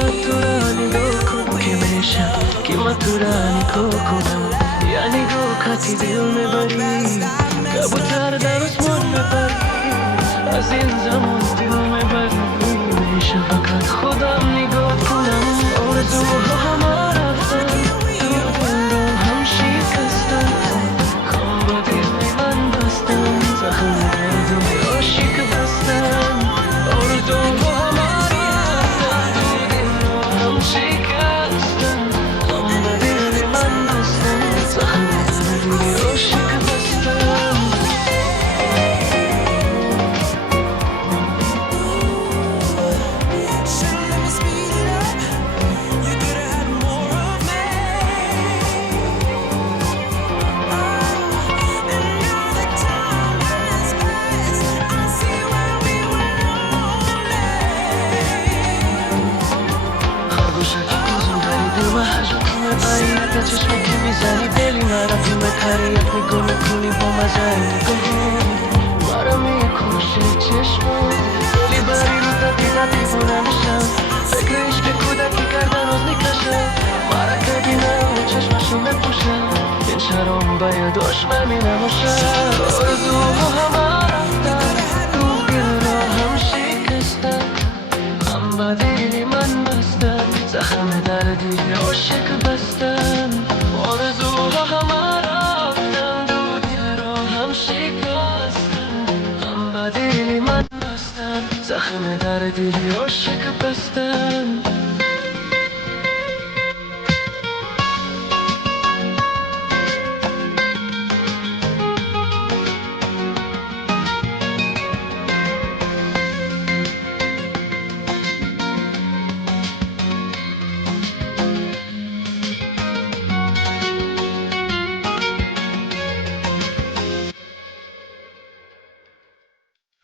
تو را نگاه کن که بشم که من تو را نگاه کنم. یا نگاه کتی دل میبری کبوتر در اسمان میپری از این زمان دل میبری میشه فقط خودم نگاه کنم. آرزوها همه رفتن تو دل رو هم شکستن کام با دل من بستن زخم دل عاشق بستن. آرزوها همه رفتن تو دل رو هم شکستن کام با دل من بستن زخم دل عاشق بستن. به چشمه که میزنی دلی مرا که متریت میگونه کنی با مزه نگاه مرا میکشه چشمه دلی بری رو تا دیوونه میشم. فکر عشق کودکی کردن از نکشه مرا که بینم چشمشو میپوشم این شرام باید دشمن می نموشم. آرزوها همه رفتن تو دل را هم شکستن هم با دل من بستن زخم دردی عاشق بستن. آرزوها همه رفتن دو دل را هم شکستن هم با دل من بستن زخم دردی عاشق بستن.